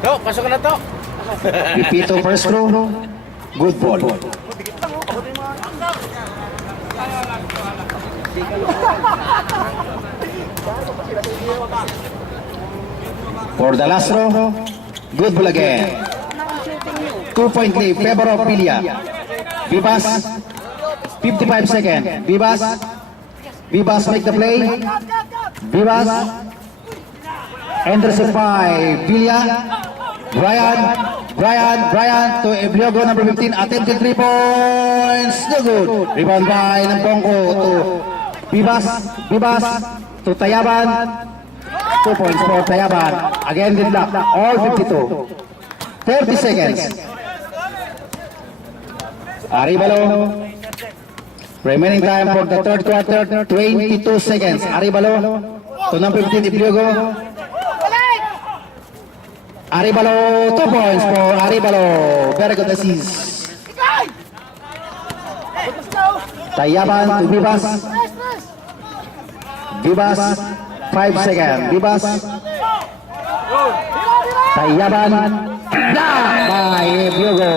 To, pasok na to. Pipito first throw. Good ball. For the last throw. Good ball again. 2-point lead. Favor of Pilia. Vivas. 55 seconds. Vivas. Vivas make the play. Vivas. Anderson 5. Pilia. Brian to Ebliogo number 15, attempted 3 points, no good. Rebound by ng Bongko to Vivas to Tayaban, 2 points for Tayaban. Again deadlock, all 52. 30 seconds. Aribalo. Remaining time for the third quarter, 22 seconds. Aribalo to number 15, Ebliogo. Aribalo, 2 points for Aribalo. Very good assist. Tayaban to Vivas. Vivas, 5 seconds. Vivas. Tayaban. Blocked by Ebliogo.